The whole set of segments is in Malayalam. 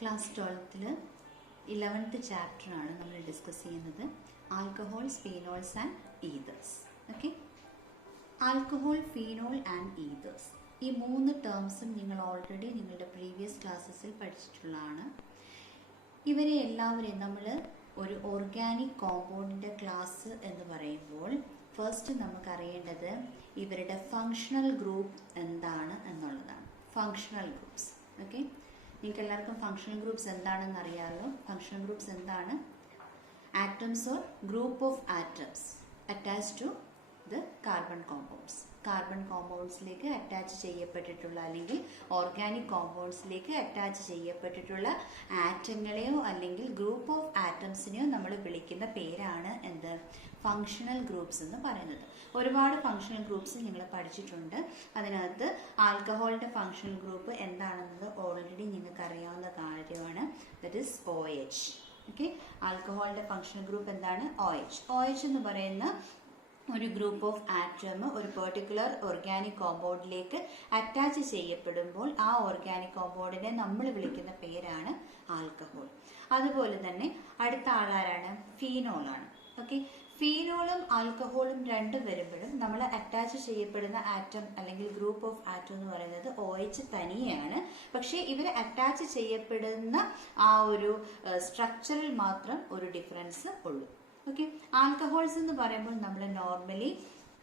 ക്ലാസ് 12 11th ചാപ്റ്ററാണ് നമ്മൾ ഡിസ്കസ് ചെയ്യുന്നത്. Alcohols, phenols and ethers. Okay, alcohol, phenol and ethers, ഈ മൂന്ന് ടേംസും നിങ്ങൾ ഓൾറെഡി നിങ്ങളുടെ പ്രീവിയസ് ക്ലാസ്സസിൽ പഠിച്ചിട്ടുള്ളതാണ്. ഇവരെ എല്ലാവരെയും നമ്മൾ ഒരു ഓർഗാനിക് കോമ്പൗണ്ടിൻ്റെ ക്ലാസ് എന്ന് പറയുമ്പോൾ ഫസ്റ്റ് നമുക്കറിയേണ്ടത് ഇവരുടെ ഫങ്ഷണൽ ഗ്രൂപ്പ് എന്താണ് എന്നുള്ളതാണ്. Functional groups. ഓക്കെ, നിങ്ങൾക്ക് എല്ലാവർക്കും ഫങ്ഷണൽ ഗ്രൂപ്പ്സ് എന്താണെന്ന് അറിയാമല്ലോ. ഫങ്ഷണൽ ഗ്രൂപ്പ്സ് എന്താണ്? Atoms or group of atoms attach to the carbon compounds. Carbon കോമ്പൗണ്ട്സിലേക്ക് അറ്റാച്ച് ചെയ്യപ്പെട്ടിട്ടുള്ള അല്ലെങ്കിൽ ഓർഗാനിക് കോമ്പൗണ്ട്സിലേക്ക് അറ്റാച്ച് ചെയ്യപ്പെട്ടിട്ടുള്ള ആറ്റങ്ങളെയോ അല്ലെങ്കിൽ ഗ്രൂപ്പ് ഓഫ് ആറ്റംസിനെയോ നമ്മൾ വിളിക്കുന്ന പേരാണ് എന്ത്? ഫങ്ഷണൽ ഗ്രൂപ്പ്സ് എന്ന് പറയുന്നത്. ഒരുപാട് ഫങ്ഷണൽ ഗ്രൂപ്പ്സ് നിങ്ങൾ പഠിച്ചിട്ടുണ്ട്. അതിനകത്ത് ആൽക്കഹോളിന്റെ ഫങ്ഷണൽ ഗ്രൂപ്പ് എന്താണെന്നത് ഓൾറെഡി നിങ്ങൾക്ക് അറിയാവുന്ന കാര്യമാണ്. That is OH. ഓക്കെ, ആൽക്കഹോളിന്റെ ഫങ്ഷണൽ ഗ്രൂപ്പ് എന്താണ്? OH എന്ന് പറയുന്ന ഒരു ഗ്രൂപ്പ് ഓഫ് ആറ്റം ഒരു പെർട്ടിക്കുലർ ഓർഗാനിക് കോമ്പൗണ്ടിലേക്ക് അറ്റാച്ച് ചെയ്യപ്പെടുമ്പോൾ ആ ഓർഗാനിക് കോമ്പൗണ്ടിനെ നമ്മൾ വിളിക്കുന്ന പേരാണ് ആൽക്കഹോൾ. അതുപോലെ തന്നെ അടുത്ത ആളാരാണ്? ഫീനോളാണ്. ഓക്കെ, ഫീനോളും ആൽക്കഹോളും രണ്ടും വരുമ്പോഴും നമ്മൾ അറ്റാച്ച് ചെയ്യപ്പെടുന്ന ആറ്റം അല്ലെങ്കിൽ ഗ്രൂപ്പ് ഓഫ് ആറ്റം എന്ന് പറയുന്നത് OH തനിയാണ്. പക്ഷേ ഇവർ അറ്റാച്ച് ചെയ്യപ്പെടുന്ന ആ ഒരു സ്ട്രക്ചറിൽ മാത്രം ഒരു ഡിഫറൻസ് ഉള്ളൂ. ഓക്കെ, ആൽക്കഹോൾസ് എന്ന് പറയുമ്പോൾ നമ്മൾ നോർമലി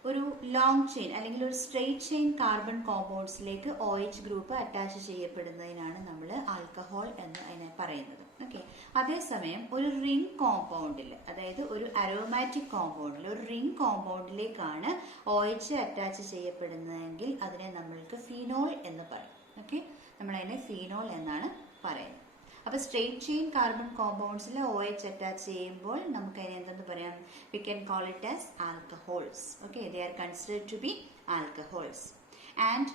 ഒരു ലോങ് ചെയിൻ അല്ലെങ്കിൽ ഒരു സ്ട്രെയിറ്റ് ചെയിൻ കാർബൺ കോമ്പൗണ്ട്സിലേക്ക് OH ഗ്രൂപ്പ് അറ്റാച്ച് ചെയ്യപ്പെടുന്നതിനാണ് നമ്മൾ ആൽക്കഹോൾ എന്ന് അതിനെ പറയുന്നത്. ഓക്കെ, അതേസമയം ഒരു റിംഗ് കോമ്പൗണ്ടിൽ, അതായത് ഒരു അരോമാറ്റിക് കോമ്പൗണ്ടിൽ, ഒരു റിംഗ് കോമ്പൗണ്ടിലേക്കാണ് OH അറ്റാച്ച് ചെയ്യപ്പെടുന്നതെങ്കിൽ അതിനെ നമ്മൾക്ക് ഫീനോൾ എന്ന് പറയും. ഓക്കെ, നമ്മൾ അതിനെ ഫീനോൾ എന്നാണ് പറയുന്നത്. അപ്പൊ സ്ട്രെയിറ്റ് ചെയിൻ കാർബൺ കോമ്പൗണ്ട്സിൽ OH അറ്റാച്ച് ചെയ്യുമ്പോൾ നമുക്ക് അതിനെ എന്തെന്ന് പറയാം? We can call it as alcohols. Okay, they are considered to be alcohols. And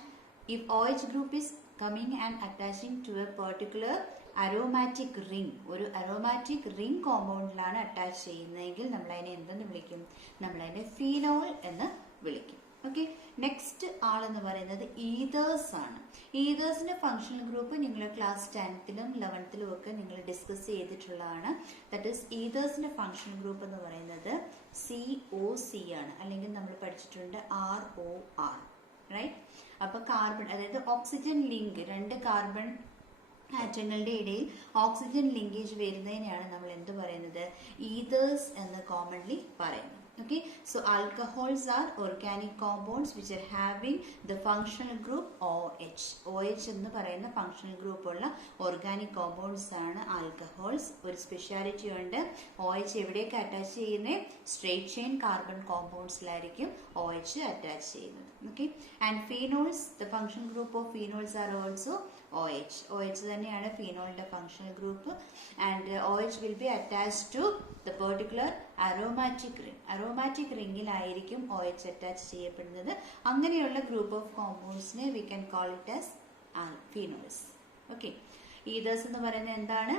if OH group is coming and attaching to a particular aromatic ring, ഒരു അരോമാറ്റിക് റിംഗ് കോമ്പൗണ്ടിലാണ് അറ്റാച്ച് ചെയ്യുന്നതെങ്കിൽ നമ്മൾ അതിനെ എന്തെന്ന് വിളിക്കും? നമ്മൾ അതിനെ ഫീനോൾ എന്ന് വിളിക്കും. ഓക്കെ, നെക്സ്റ്റ് ആളെന്ന് പറയുന്നത് ഈതേഴ്സ് ആണ്. ഈതേഴ്സിന്റെ ഫങ്ഷണൽ ഗ്രൂപ്പ് നിങ്ങൾ ക്ലാസ് 10th-ലും 11th-ലും ഒക്കെ നിങ്ങൾ ഡിസ്കസ് ചെയ്തിട്ടുള്ളതാണ്. ദാറ്റ് ഈസ് ഈതേഴ്സിന്റെ ഫങ്ഷണൽ ഗ്രൂപ്പ് എന്ന് പറയുന്നത് COC ആണ്, അല്ലെങ്കിൽ നമ്മൾ പഠിച്ചിട്ടുണ്ട് ROR. റൈറ്റ്? അപ്പൊ കാർബൺ, അതായത് ഓക്സിജൻ ലിങ്ക്, രണ്ട് കാർബൺ ആറ്റങ്ങളുടെ ഇടയിൽ ഓക്സിജൻ ലിങ്കേജ് വരുന്നതിനെയാണ് നമ്മൾ എന്ത് പറയുന്നത്? ഈതേഴ്സ് എന്ന് കോമൺലി പറയുന്നത്. Okay, so alcohols are organic compounds which are having the functional group OH. OH എന്ന് പറയുന്ന ഫങ്ഷണൽ ഗ്രൂപ്പ് ഉള്ള ഓർഗാനിക് കോമ്പൗണ്ട്സ് ആണ് ആൽക്കഹോൾസ്. ഒരു സ്പെഷ്യാലിറ്റി ഉണ്ട്. OH എവിടേക്ക് അറ്റാച്ച് ചെയ്യുന്നത്? സ്ട്രെയിറ്റ് ചെയിൻ കാർബൺ കോമ്പൗണ്ട്സിലായിരിക്കും OH അറ്റാച്ച് ചെയ്യുന്നത്. Okay, and phenols, the functional group of phenols are also OH തന്നെയാണ് ഫീനോളിന്റെ functional group. And OH will be attach to the particular aromatic ring. Aromatic റിംഗിലായിരിക്കും OH അറ്റാച്ച് ചെയ്യപ്പെടുന്നത്. അങ്ങനെയുള്ള ഗ്രൂപ്പ് ഓഫ് കോമ്പൗണ്ട്സിനെ we can call it as phenols. Okay, ethers എന്ന് പറയുന്നത് എന്താണ്?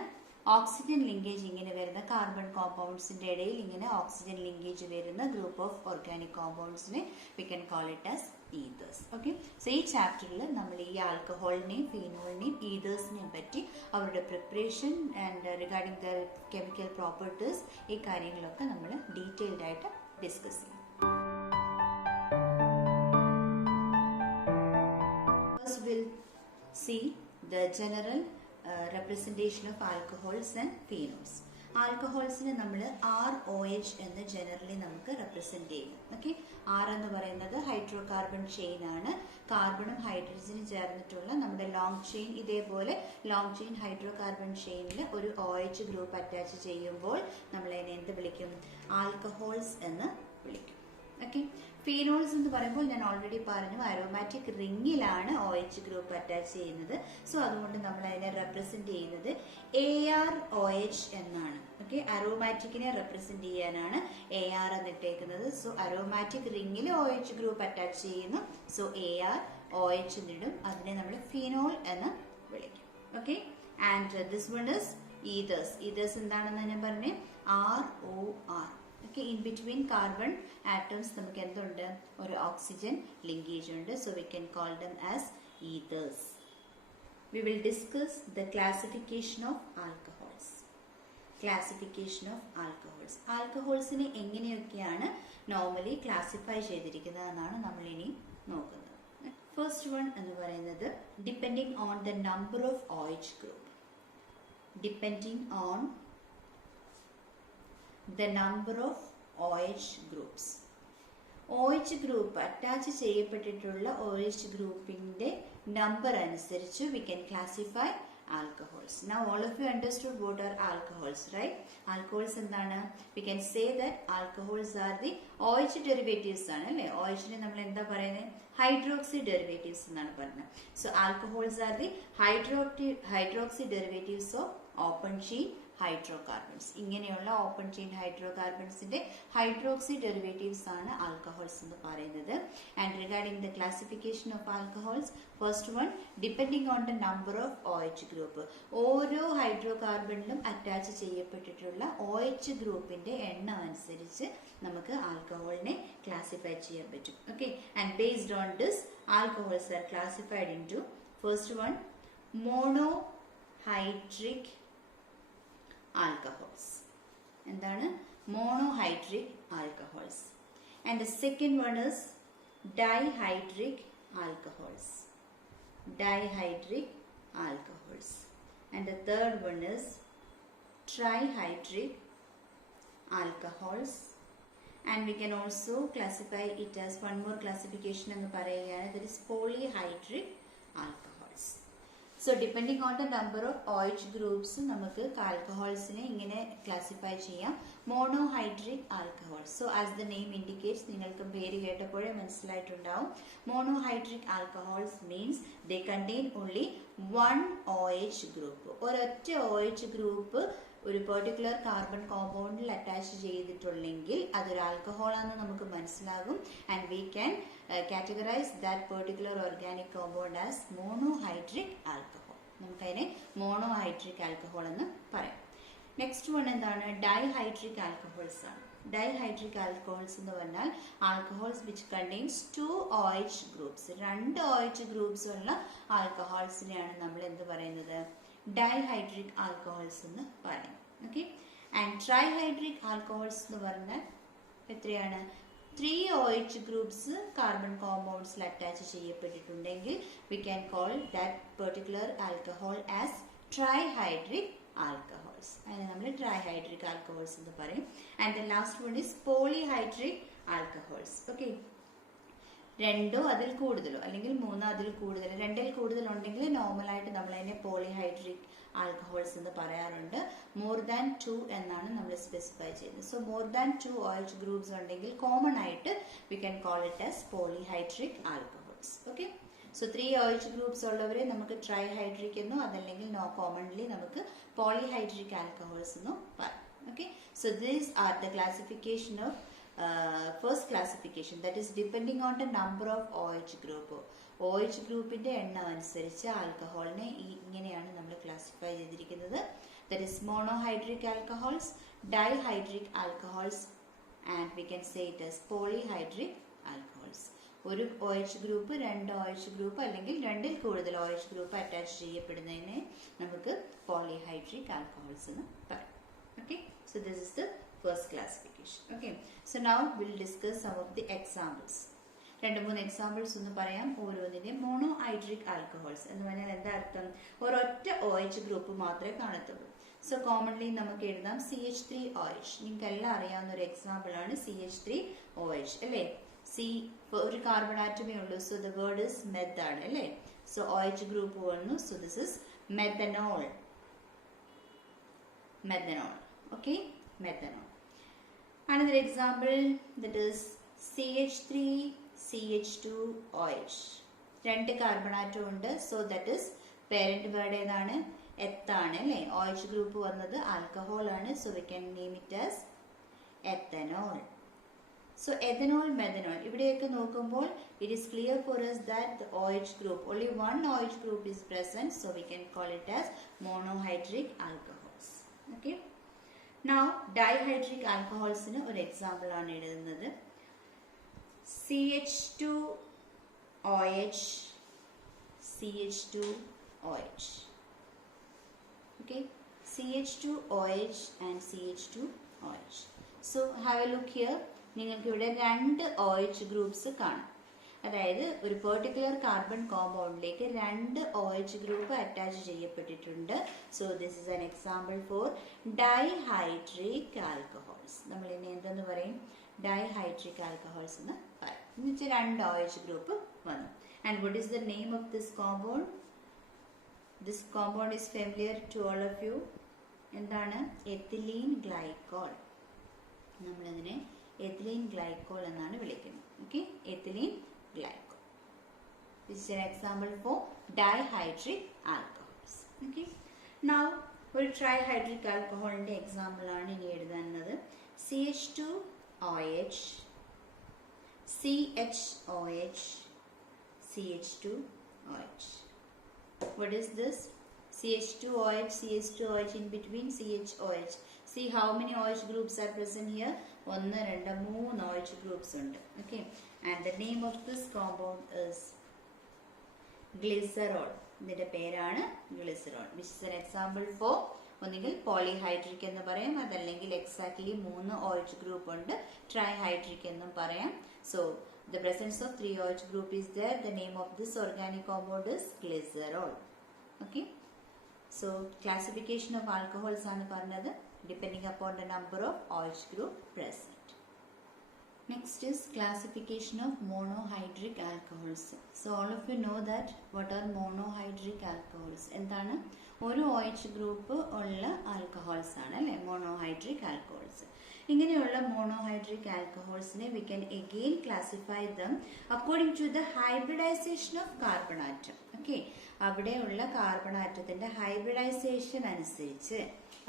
ഓക്സിജൻ ലിങ്കേജ് ഇങ്ങനെ വരുന്ന കാർബൺ കോമ്പൗണ്ട്സിന്റെ ഇടയിൽ ഇങ്ങനെ ഓക്സിജൻ ലിങ്കേജ് വരുന്ന ഗ്രൂപ്പ് ഓഫ് ഓർഗാനിക് കോമ്പൗണ്ട്സിനെ we can call it as ethers. Okay, so ഈ ചാപ്റ്ററിൽ നമ്മൾ ഈ ആൽക്കഹോളിനെയും ഫീനോളിനെയും ഈതേഴ്സിനെയും പറ്റി, അവരുടെ preparation and regarding the chemical properties, ഈ കാര്യങ്ങളൊക്കെ നമ്മൾ ഡീറ്റെയിൽഡ് ആയിട്ട് ഡിസ്കസ് ചെയ്യും. First we'll see the general representation of alcohols and phenols. ആൽക്കഹോൾസിനെ നമ്മൾ ROH എന്ന് ജനറലി നമുക്ക് റെപ്രസെന്റ് ചെയ്യും. ഓക്കെ, R എന്ന് പറയുന്നത് ഹൈഡ്രോ കാർബൺ ചെയിൻ ആണ്. കാർബണും ഹൈഡ്രജനും ചേർന്നിട്ടുള്ള നമ്മുടെ ലോങ് ചെയിൻ, ഇതേപോലെ ലോങ് ചെയിൻ ഹൈഡ്രോ കാർബൺ ചെയിനിൽ ഒരു OH ഗ്രൂപ്പ് അറ്റാച്ച് ചെയ്യുമ്പോൾ നമ്മൾ അതിനെ എന്ത് വിളിക്കും? ആൽക്കഹോൾസ് എന്ന് വിളിക്കും. ഓക്കെ, ഫീനോൾസ് എന്ന് പറയുമ്പോൾ ഞാൻ ഓൾറെഡി പറഞ്ഞു അരോമാറ്റിക് റിംഗിലാണ് OH ഗ്രൂപ്പ് അറ്റാച്ച് ചെയ്യുന്നത്. സോ അതുകൊണ്ട് നമ്മൾ അതിനെ റെപ്രസെന്റ് ചെയ്യുന്നത് AROH എന്നാണ്. ഓക്കെ, അരോമാറ്റിക്കിനെ റെപ്രസെന്റ് ചെയ്യാനാണ് AR എന്നിട്ടേക്കുന്നത്. സോ അരോമാറ്റിക് റിംഗിൽ OH ഗ്രൂപ്പ് അറ്റാച്ച് ചെയ്യുന്നു. സോ AROH എന്നിടും. അതിനെ നമ്മൾ ഫീനോൾ എന്ന് വിളിക്കും. Okay, and this one is ethers. Ethers എന്താണെന്ന് ഞാൻ പറഞ്ഞേ? ROR. Okay, in between carbon atoms നമുക്ക് എന്തുണ്ട്? ഒരു ഓക്സിജൻ ലിങ്കേജ് ഉണ്ട്. So we can call them as ethers. we will discuss the classification of alcohols. Classification of alcohols. ആൽക്കഹോൾസിനെ എങ്ങനെയൊക്കെയാണ് നോർമലി ക്ലാസിഫൈ ചെയ്തിരിക്കുന്നതെന്നാണ് നമ്മൾ ഇനി നോക്കുന്നത്. ഫസ്റ്റ് വൺ എന്ന് പറയുന്നത് depending on the number of OH group. Depending on the number of OH groups. OH group attach ചെയ്യപ്പെട്ടിട്ടുള്ള OH ഗ്രൂപ്പിന്റെ നമ്പർ അനുസരിച്ച് we can classify alcohols. Now all of you understood what are alcohols, right? Alcohols എന്താണ്? We can say that alcohols are the OH derivatives ആണ് അല്ലേ? OH നെ നമ്മൾ എന്താ പറയുന്നത്? ഹൈഡ്രോക്സി ഡെറിവേറ്റീവ്സ് എന്നാണ് പറയുന്നത്. So alcohols are the hydroxy derivatives of open chain hydrocarbons. ഇങ്ങനെയുള്ള ഓപ്പൺ ചെയിൻ ഹൈഡ്രോകാർബൺസിന്റെ ഹൈഡ്രോക്സി ഡെറിവേറ്റീവ്സ് ആണ് ആൽക്കഹോൾസ് എന്ന് പറയുന്നത്. And regarding the classification of alcohols, first one depending on the number of OH group. ഓരോ ഹൈഡ്രോകാർബണിലും അറ്റാച്ച് ചെയ്യപ്പെട്ടിട്ടുള്ള OH ഗ്രൂപ്പിന്റെ എണ്ണം അനുസരിച്ച് നമുക്ക് ആൽക്കഹോളിനെ ക്ലാസിഫൈ ചെയ്യാൻ പറ്റും. Okay, and based on this alcohols are classified into first one monohydric alcohols. എന്താണ്? Monohydric alcohols. And the second one is dihydric alcohols. Dihydric alcohols. And the third one is trihydric alcohols. And we can also classify it as one more classification എന്ന് പറയുകയാണ്, that is polyhydric alcohols. So depending on the number of OH groups നമുക്ക് ആൽക്കഹോൾസിനെ ഇങ്ങനെ ക്ലാസിഫൈ ചെയ്യാം. Monohydric alcohols. So as the name indicates, നിങ്ങൾക്ക് പേര് കേട്ടപ്പോഴേ മനസ്സിലായിട്ടുണ്ടാവും. Monohydric alcohols means they contain only one OH group. ഒരൊറ്റ OH ഗ്രൂപ്പ് ഒരു പെർട്ടിക്കുലർ കാർബൺ കോമ്പൗണ്ടിൽ അറ്റാച്ച് ചെയ്തിട്ടുണ്ടെങ്കിൽ അതൊരു ആൽക്കഹോൾ ആണെന്ന് നമുക്ക് മനസ്സിലാകും. And we can categorise that particular organic compound as monohydric alcohol. നമുക്കതിനെ മോണോഹൈഡ്രിക് ആൽക്കഹോൾ എന്ന് പറയാം. നെക്സ്റ്റ് വൺ എന്താണ്? ഡൈഹൈഡ്രിക് ആൽക്കഹോൾസ് ആണ്. ഡൈഹൈഡ്രിക് ആൽക്കഹോൾസ് എന്ന് പറഞ്ഞാൽ alcohols which contains 2 OH groups. 2 OH groups ഉള്ള ആൽക്കഹോൾസിനെയാണ് നമ്മൾ എന്ത് പറയുന്നത്? ഡൈഹൈഡ്രിക് ആൽക്കഹോൾസ് എന്ന് പറയും. ഓക്കെ, ആൻഡ് ട്രൈഹൈഡ്രിക് ആൽക്കഹോൾസ് എന്ന് പറഞ്ഞാൽ എത്രയാണ്? 3 OH ഗ്രൂപ്പ്സ് കാർബൺ കോമ്പൗണ്ട്സിൽ അറ്റാച്ച് ചെയ്യപ്പെട്ടിട്ടുണ്ടെങ്കിൽ we can call that particular alcohol as trihydric alcohols. അതിനെ നമ്മൾ ട്രൈഹൈഡ്രിക് ആൽക്കഹോൾസ് എന്ന് പറയും. And the last one is polyhydric alcohols. Okay, 2 അതിൽ കൂടുതലോ അല്ലെങ്കിൽ 3 അതിൽ കൂടുതൽ, 2ൽ കൂടുതൽ ഉണ്ടെങ്കിൽ നോർമലായിട്ട് നമ്മൾ അതിനെ പോളിഹൈഡ്രിക് ആൽക്കഹോൾസ് എന്ന് പറയാറുണ്ട്. മോർ ദാൻ 2 എന്നാണ് നമ്മൾ സ്പെസിഫൈ ചെയ്യുന്നത്. So more than 2 OH groups ഉണ്ടെങ്കിൽ കോമൺ ആയിട്ട് we can call it as polyhydric alcohols. Okay, so 3 OH groups ഉള്ളവരെ നമുക്ക് ട്രൈഹൈഡ്രിക് എന്നോ അതല്ലെങ്കിൽ കോമൺലി നമുക്ക് പോളിഹൈഡ്രിക് ആൽക്കഹോൾസ് എന്നോ പറയാം. Okay, so these are the classification of first classification, that is depending on the number of OH group. OH ഗ്രൂപ്പിന്റെ എണ്ണം അനുസരിച്ച് ആൽക്കഹോളിനെ ഇങ്ങനെയാണ് നമ്മൾ ക്ലാസിഫൈ ചെയ്തിരിക്കുന്നത്. that is monohydric alcohols, dihydric alcohols, and we can say it as polyhydric alcohols. ഒരു OH ഗ്രൂപ്പ്, 2 OH ഗ്രൂപ്പ് അല്ലെങ്കിൽ 2ൽ കൂടുതൽ OH ഗ്രൂപ്പ് അറ്റാച്ച് ചെയ്യപ്പെടുന്നതിനെ നമുക്ക് പോളിഹൈഡ്രിക് ആൽക്കഹോൾസ് എന്ന് പറയാം. Okay, so this is the first classification. Okay, so now we'll discuss some of the examples. 2-3 examples ഒന്ന് പറയാം ഓരോന്നിന്റെ. മോണോഹൈഡ്രിക് ആൽക്കഹോൾസ് എന്ന് പറഞ്ഞാൽ എന്താ അർത്ഥം? ഒരൊറ്റ OH ഗ്രൂപ്പ് മാത്രമേ കാണത്തുള്ളൂ. സോ കോമൺലി നമുക്ക് എഴുതാം CH3OH. നിങ്ങൾക്ക് എല്ലാം അറിയാവുന്ന ഒരു എക്സാമ്പിൾ ആണ് CH3OH അല്ലേ? ഒരു കാർബൺ ആറ്റമേ ഉള്ളൂ. So the word is meth ആണ് അല്ലേ? സോ OH ഗ്രൂപ്പ് വന്നു. So this is methanol. Methanol. Okay, methanol. Another example, that is CH3CH2OH. 2 carbon atom ഉണ്ട്. So that is parent word ഏതാണ്? എത്താണ് അല്ലേ? OH ഗ്രൂപ്പ് വന്നത് ആൽക്കഹോൾ ആണ്. So we can name it as ethanol. So ethanol, methanol ഇവിടെയൊക്കെ നോക്കുമ്പോൾ it is clear for us that the OH group, only one OH group is present. So we can call it as monohydric alcohols. Okay. Now dihydric alcohols ന് ഒരു എക്സാമ്പിൾ ആണ് എഴുതുന്നത്. CH2OH, CH2 OH. Okay, CH2OH and CH2OH. So have a look here. നിങ്ങൾക്ക് ഇവിടെ രണ്ട് OH ഗ്രൂപ്പ്സ് കാണാം. അതായത് ഒരു പെർട്ടിക്കുലർ കാർബൺ കോമ്പൗണ്ടിലേക്ക് രണ്ട് OH ഗ്രൂപ്പ് അറ്റാച്ച് ചെയ്യപ്പെട്ടിട്ടുണ്ട്. So this is an example for dihydric alcohols. നമ്മൾ ഇനി എന്തെന്ന് പറയും? ഡൈഹൈഡ്രിക് ആൽക്കഹോൾസ് എന്ന് പറയും. എന്നുവെച്ചാൽ രണ്ട് OH ഗ്രൂപ്പ് വന്നു. And what is the name of this compound? This compound is familiar to all of you. എന്താണ്? Ethylene glycol. നമ്മളിതിനെ എത്തിലീൻ ഗ്ലൈക്കോൾ എന്നാണ് വിളിക്കുന്നത്. Okay, ethylene glycol. This is an example for dihydric alcohols. Okay. Now, ഒരു trihydric alcoholന്റെ example ആണ് ഇനി എഴുതുന്നത്. CH2OH, CHOH, CH2OH. What is this? CH2OH, CH2OH, in between CHOH. See how many OH groups are present here? 1, 2, 3 OH groups ഉണ്ട്. Okay. And the name of this compound is glycerol. ഇതിന്റെ പേരാണ് glycerol, which is an example for ഒന്നുകിൽ polyhydric എന്ന് പറയാം, അതല്ലെങ്കിൽ exactly 3 OH group ഉണ്ട്, trihydric എന്നും പറയാം. So the presence of 3 OH group is there. The name of this organic compound is glycerol. Okay. So classification of alcohols ആണ് പറഞ്ഞത്, depending upon the number of OH group present. Next is classification of monohydric alcohols. So all of you know that what are monohydric alcohols? എന്താണ്? ഒരു OH ഗ്രൂപ്പ് ഉള്ള ആൽക്കഹോൾസ് ആണ് അല്ലേ മോണോഹൈഡ്രിക് ആൽക്കഹോൾസ്. ഇങ്ങനെയുള്ള monohydric ആൽക്കഹോൾസിനെ we can again classify them according to the hybridization of carbon atom. Okay, അവിടെയുള്ള കാർബൺ ആറ്റത്തിന്റെ ഹൈബ്രിഡൈസേഷൻ അനുസരിച്ച്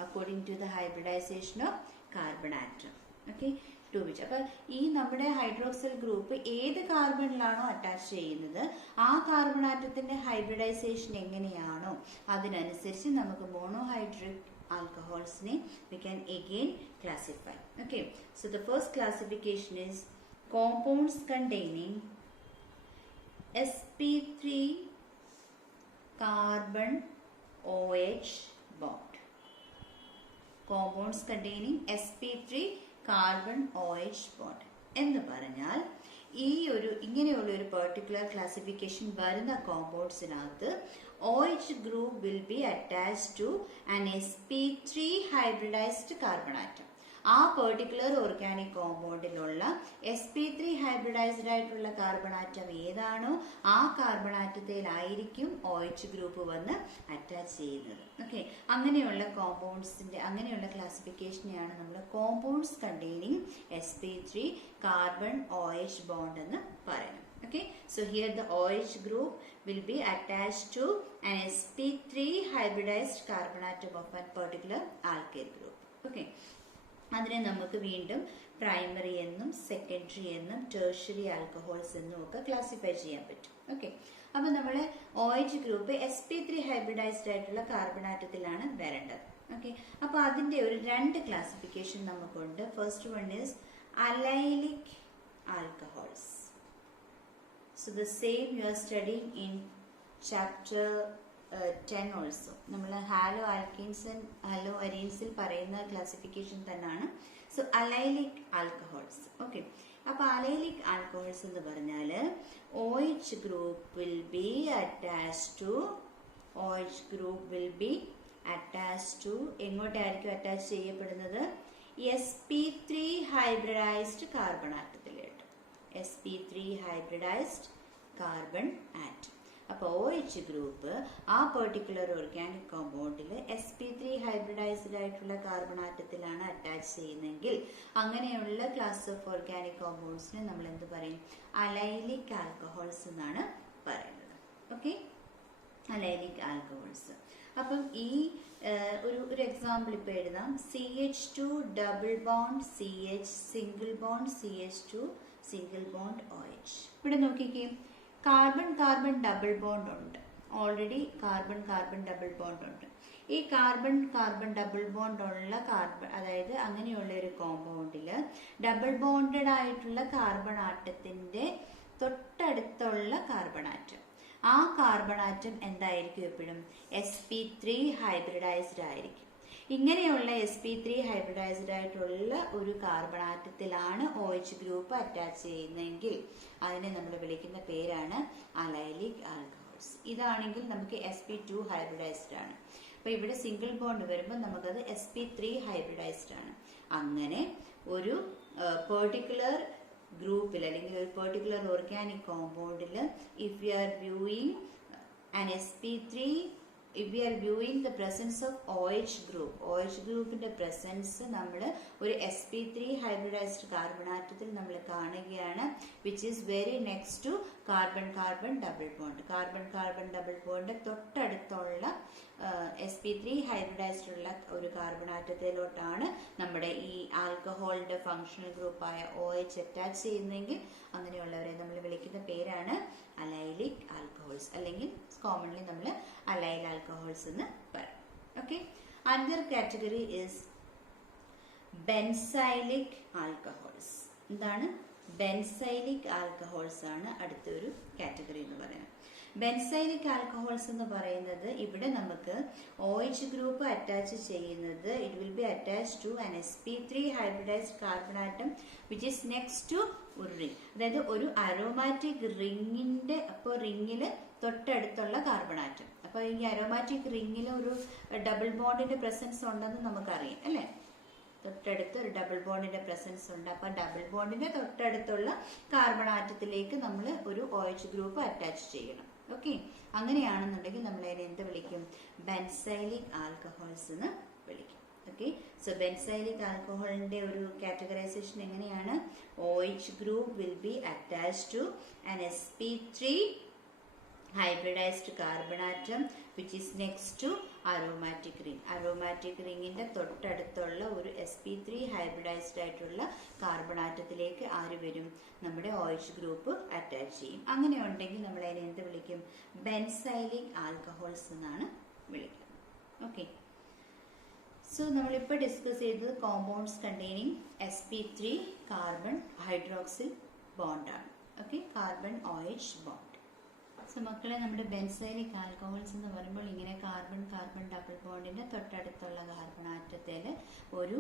according to the hybridization of carbon atom. Okay, to which അപ്പോൾ ഈ നമ്മുടെ ഹൈഡ്രോക്സിൽ ഗ്രൂപ്പ് ഏത് കാർബണിലാണോ അറ്റാച്ച് ചെയ്യുന്നത് ആ കാർബൺ ആറ്റത്തിന്റെ ഹൈബ്രിഡൈസേഷൻ എങ്ങനെയാണോ അതിനനുസരിച്ച് നമുക്ക് monohydric alcoholsനെ we can again classify. Okay, so the first classification is compounds containing sp3 carbon OH bond. Compounds containing sp3 carbon OH bond എന്ന് പറഞ്ഞാൽ ഈ ഒരു ഇങ്ങനെയുള്ള ഒരു പെർട്ടിക്കുലർ ക്ലാസിഫിക്കേഷൻ വരുന്ന കോമ്പൗണ്ട്സിനകത്ത് OH group will be attached to an sp3 hybridized carbon atom. ആ പെർട്ടിക്കുലർ ഓർഗാനിക് കോമ്പൗണ്ടിലുള്ള sp3 ഹൈബ്രിഡൈസ്ഡ് ആയിട്ടുള്ള കാർബൺ ആറ്റം ഏതാണോ ആ കാർബൺ ആറ്റത്തിലായിരിക്കും OH ഗ്രൂപ്പ് വന്ന് അറ്റാച്ച് ചെയ്യുന്നത്. ഓക്കെ, അങ്ങനെയുള്ള കോമ്പൗണ്ട്സിന്റെ അങ്ങനെയുള്ള ക്ലാസിഫിക്കേഷനെയാണ് നമ്മൾ compounds containing sp3 carbon OH bond എന്ന് പറയുന്നത്. Okay, so here the OH group will be attached to an sp3 hybridized carbon atom of a particular alkyl group. Okay, അതിനെ നമുക്ക് വീണ്ടും പ്രൈമറി എന്നും സെക്കൻഡറി എന്നും ടെർഷ്യറി ആൽക്കഹോൾസ് എന്നും ഒക്കെ ക്ലാസിഫൈ ചെയ്യാൻ പറ്റും. ഓക്കെ, അപ്പൊ നമ്മള് OH ഗ്രൂപ്പ് sp3 ഹൈബ്രിഡൈസ്ഡ് ആയിട്ടുള്ള കാർബൺ ആറ്റത്തിലാണ് വരേണ്ടത്. ഓക്കെ, അപ്പൊ അതിന്റെ ഒരു രണ്ട് ക്ലാസിഫിക്കേഷൻ നമുക്കുണ്ട്. First one is allylic alcohols. So the same you are studying in chapter 10 also. നമ്മൾ ഹാലോ ആൽക്കീൻസ് ആൻഡ് ഹാലോ അരീൻസിൽ പറയുന്ന ക്ലാസിഫിക്കേഷൻ തന്നെയാണ്. So allylic alcohols. ഓക്കെ, അപ്പോൾ അലൈലിക് ആൽക്കഹോൾസ് എന്ന് പറഞ്ഞാൽ OH group will be attached to എങ്ങോട്ടായിരിക്കും അറ്റാച്ച് ചെയ്യപ്പെടുന്നത്? sp3 ഹൈബ്രിഡൈസ്ഡ് കാർബൺ ആറ്റത്തിലായിട്ട്. sp3 hybridized carbon atom. അപ്പോൾ OH ഗ്രൂപ്പ് ആ പെർട്ടിക്കുലർ ഓർഗാനിക് കോമ്പൗണ്ടിൽ sp3 ഹൈബ്രിഡൈസ്ഡ് ആയിട്ടുള്ള കാർബൺ ആറ്റത്തിലാണ് അറ്റാച്ച് ചെയ്യുന്നതെങ്കിൽ അങ്ങനെയുള്ള ക്ലാസ് ഓഫ് ഓർഗാനിക് കോമ്പൗണ്ട്സിനെ നമ്മൾ എന്ത് പറയും? അലൈലിക് ആൽക്കഹോൾസ് എന്നാണ് പറയുന്നത്. Okay, allylic alcohols. അപ്പം ഈ ഒരു എക്സാമ്പിൾ ഇപ്പോൾ എഴുതാം. CH2 double bond CH, single bond CH2, single bond OH. ഇവിടെ നോക്കിക്കേ, കാർബൺ കാർബൺ ഡബിൾ ബോണ്ട് ഉണ്ട്. Already carbon carbon double bond ഉണ്ട്. ഈ കാർബൺ കാർബൺ ഡബിൾ ബോണ്ട് ഉള്ള കാർബൺ, അതായത് അങ്ങനെയുള്ള ഒരു കോമ്പൗണ്ടിൽ ഡബിൾ ബോണ്ടഡ് ആയിട്ടുള്ള കാർബൺ ആറ്റത്തിന്റെ തൊട്ടടുത്തുള്ള കാർബൺ ആറ്റം ആ കാർബൺ ആറ്റം എന്തായിരിക്കും എപ്പോഴും sp3 ഹൈബ്രിഡൈസ്ഡ് ആയിരിക്കും. ഇങ്ങനെയുള്ള sp3 ഹൈബ്രിഡൈസ്ഡ് ആയിട്ടുള്ള ഒരു കാർബൺ ആറ്റത്തിലാണ് OH ഗ്രൂപ്പ് അറ്റാച്ച് ചെയ്യുന്നതെങ്കിൽ അതിനെ നമ്മൾ വിളിക്കുന്ന പേരാണ് അലൈലിക് ആൽക്കഹോൾസ്. ഇതാണെങ്കിൽ നമുക്ക് sp2 ഹൈബ്രിഡൈസ്ഡ് ആണ്. അപ്പോൾ ഇവിടെ സിംഗിൾ ബോണ്ട് വരുമ്പോൾ നമുക്കത് sp3 ഹൈബ്രിഡൈസ്ഡ് ആണ്. അങ്ങനെ ഒരു പെർട്ടിക്കുലർ ഗ്രൂപ്പിൽ അല്ലെങ്കിൽ ഒരു പെർട്ടിക്കുലർ ഓർഗാനിക് കോമ്പൗണ്ടിൽ if we are viewing the presence of OH ഗ്രൂപ്പിന്റെ പ്രസൻസ് നമ്മൾ ഒരു sp3 ഹൈബ്രിഡൈസ്ഡ് കാർബൺ ആറ്റത്തിൽ നമ്മൾ കാണുകയാണ്, which is very next to carbon double bond തൊട്ടടുത്തുള്ള sp3 ഹൈബ്രിഡൈസ്ഡ് ഉള്ള ഒരു കാർബൺ ആറ്റത്തിലോട്ടാണ് നമ്മുടെ ഈ ആൽക്കഹോളിന്റെ ഫങ്ഷണൽ ഗ്രൂപ്പായ OH അറ്റാച്ച് ചെയ്യുന്നതെങ്കിൽ അങ്ങനെയുള്ളവരെ നമ്മൾ വിളിക്കുന്ന പേരാണ് അലൈലിക് ആൽക്കഹോൾസ്, അല്ലെങ്കിൽ കോമൺലി നമ്മൾ അലൈൽ ആൽക്കഹോൾസ് എന്ന് പറയും. Okay, another category is benzylic alcohols. എന്താണ്? ബെൻസൈലിക് ആൽക്കഹോൾസ് ആണ് അടുത്തൊരു കാറ്റഗറി എന്ന് പറയുന്നത്. ബെൻസൈലിക് ആൽക്കഹോൾസ് എന്ന് പറയുന്നത് ഇവിടെ നമുക്ക് OH ഗ്രൂപ്പ് അറ്റാച്ച് ചെയ്യുന്നത് it will be attach to an sp3 hybridised carbon atom which is next to ഒരു റിംഗ്. അതായത് ഒരു അരോമാറ്റിക് റിംഗിന്റെ അപ്പോൾ റിംഗിൽ തൊട്ടടുത്തുള്ള കാർബൺ ആറ്റം. അപ്പോൾ ഈ അരോമാറ്റിക് റിംഗിൽ ഒരു ഡബിൾ ബോണ്ടിന്റെ പ്രസൻസ് ഉണ്ടെന്ന് നമുക്കറിയാം അല്ലേ? തൊട്ടടുത്ത് ഒരു ഡബിൾ ബോണ്ടിന്റെ പ്രസൻസ് ഉണ്ട്. അപ്പൊ ഡബിൾ ബോണ്ടിന്റെ തൊട്ടടുത്തുള്ള കാർബൺ ആറ്റത്തിലേക്ക് നമ്മൾ ഒരു OH ഗ്രൂപ്പ് അറ്റാച്ച് ചെയ്യണം. ഓക്കെ, അങ്ങനെയാണെന്നുണ്ടെങ്കിൽ നമ്മൾ അതിനെ എന്ത് വിളിക്കും? ബെൻസൈലിക് ആൽക്കഹോൾസ് എന്ന് വിളിക്കും. ഓക്കെ, സോ ബെൻസൈലിക് ആൽക്കഹോളിന്റെ ഒരു കാറ്റഗറൈസേഷൻ എങ്ങനെയാണ്? OH group will be attached to an sp3 hybridized carbon atom which is next to aromatic ring. Aromatic ringന്റെ തൊട്ടടുത്തുള്ള ഒരു sp3 hybridized ആയിട്ടുള്ള കാർബൺ ആറ്റത്തിലേക്ക് ആര് വരും? നമ്മുടെ OH ഗ്രൂപ്പ് അറ്റാച്ച് ചെയ്യും. അങ്ങനെ ഉണ്ടെങ്കിൽ നമ്മൾ അതിനെ എന്ത് വിളിക്കും? ബെൻസൈലിക് ആൽക്കഹോൾസ് എന്നാണ് വിളിക്കുന്നത്. ഓക്കെ, സോ നമ്മളിപ്പോൾ ഡിസ്കസ് ചെയ്തത് compounds containing sp3 carbon hydroxyl ബോണ്ടാണ്. Okay, carbon OH bond. So മക്കളെ, നമ്മുടെ ബെൻസൈലിക് ആൽക്കഹോൾസ് എന്ന് പറയുമ്പോൾ ഇങ്ങനെ കാർബൺ ഡബിൾ ബോണ്ടിന്റെ തൊട്ടടുത്തുള്ള കാർബൺ ആറ്റത്തിൽ ഒരു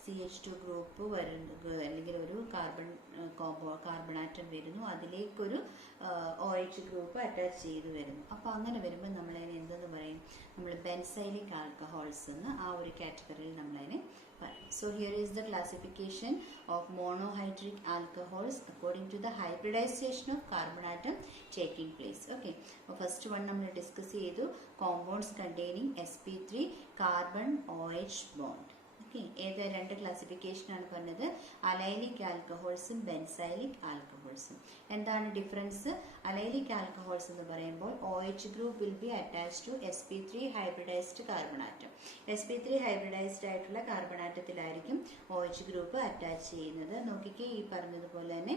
CH2 ഗ്രൂപ്പ് വരുന്നു, അല്ലെങ്കിൽ ഒരു കാർബൺ ആറ്റം വരുന്നു, അതിലേക്കൊരു OH ഗ്രൂപ്പ് അറ്റാച്ച് ചെയ്ത് വരുന്നു. അപ്പോൾ അങ്ങനെ വരുമ്പോൾ നമ്മളതിനെ എന്തെന്ന് പറയും? നമ്മൾ ബെൻസൈലിക് ആൽക്കഹോൾസ് എന്ന് ആ ഒരു കാറ്റഗറിയിൽ നമ്മളതിനെ പറയും. So here is the classification of monohydric alcohols according to the hybridization of carbon atom taking place. Okay, first one നമ്മൾ ഡിസ്കസ് ചെയ്തു compounds containing sp3 carbon OH bond. Okay, ഏത് രണ്ട് ക്ലാസിഫിക്കേഷൻ ആണ് പറഞ്ഞത്? അലൈലിക് ആൽക്കഹോൾസും ബെൻസൈലിക് ആൽക്കഹോൾസും. എന്താണ് ഡിഫറൻസ്? അലൈലിക് ആൽക്കഹോൾസ് എന്ന് പറയുമ്പോൾ OH group will be attach to sp3 hybridised carbon atom. sp3 hybridised ആയിട്ടുള്ള കാർബൺ ആറ്റത്തിലായിരിക്കും OH ഗ്രൂപ്പ് അറ്റാച്ച് ചെയ്യുന്നത്. നോക്കിക്കേ, ഈ പറഞ്ഞതുപോലെ തന്നെ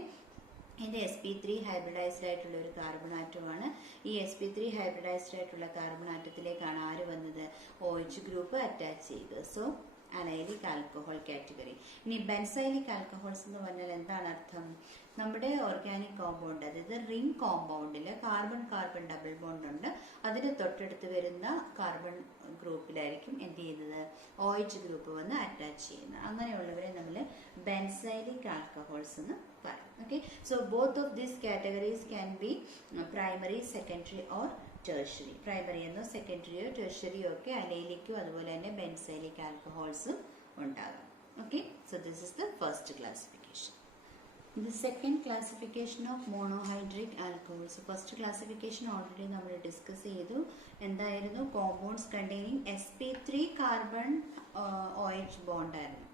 ഇത് sp3 ഹൈബ്രിഡൈസ്ഡ് ആയിട്ടുള്ള ഒരു കാർബൺ ആറ്റമാണ്. ഈ sp3 ഹൈബ്രിഡൈസ്ഡ് ആയിട്ടുള്ള കാർബൺ ആറ്റത്തിലേക്കാണ് ആര് വന്നത്? OH ഗ്രൂപ്പ് അറ്റാച്ച് ചെയ്തത്. So allylic alcohol category. ഇനി ബെൻസൈലിക് ആൽക്കഹോൾസ് എന്ന് പറഞ്ഞാൽ എന്താണ് അർത്ഥം? നമ്മുടെ ഓർഗാനിക് കോമ്പൗണ്ട്, അതായത് റിംഗ് കോമ്പൗണ്ടിൽ കാർബൺ ഡബിൾ ബോണ്ട് ഉണ്ട്, അതിന് തൊട്ടടുത്ത് വരുന്ന കാർബൺ ഗ്രൂപ്പിലായിരിക്കും എന്ത് ചെയ്യുന്നത്? OH ഗ്രൂപ്പ് വന്ന് അറ്റാച്ച് ചെയ്യുന്നത്. അങ്ങനെയുള്ളവരെ നമ്മൾ ബെൻസൈലിക് ആൽക്കഹോൾസ് എന്ന് പറയും. Okay, so both of these categories can be primary, secondary or tertiary. Primary എന്നോ സെക്കൻഡറിയോ ടെർഷ്യറിയോ ഒക്കെ അലൈലിക്കും അതുപോലെ തന്നെ ബെൻസൈലിക് ആൽക്കഹോൾസും ഉണ്ടാകും. Okay, so this is the first classification. The second classification of monohydric alcohols. First classification already നമ്മൾ ഡിസ്കസ് ചെയ്തു. എന്തായിരുന്നു? Compounds containing sp3 carbon OH bond ആയിരുന്നു.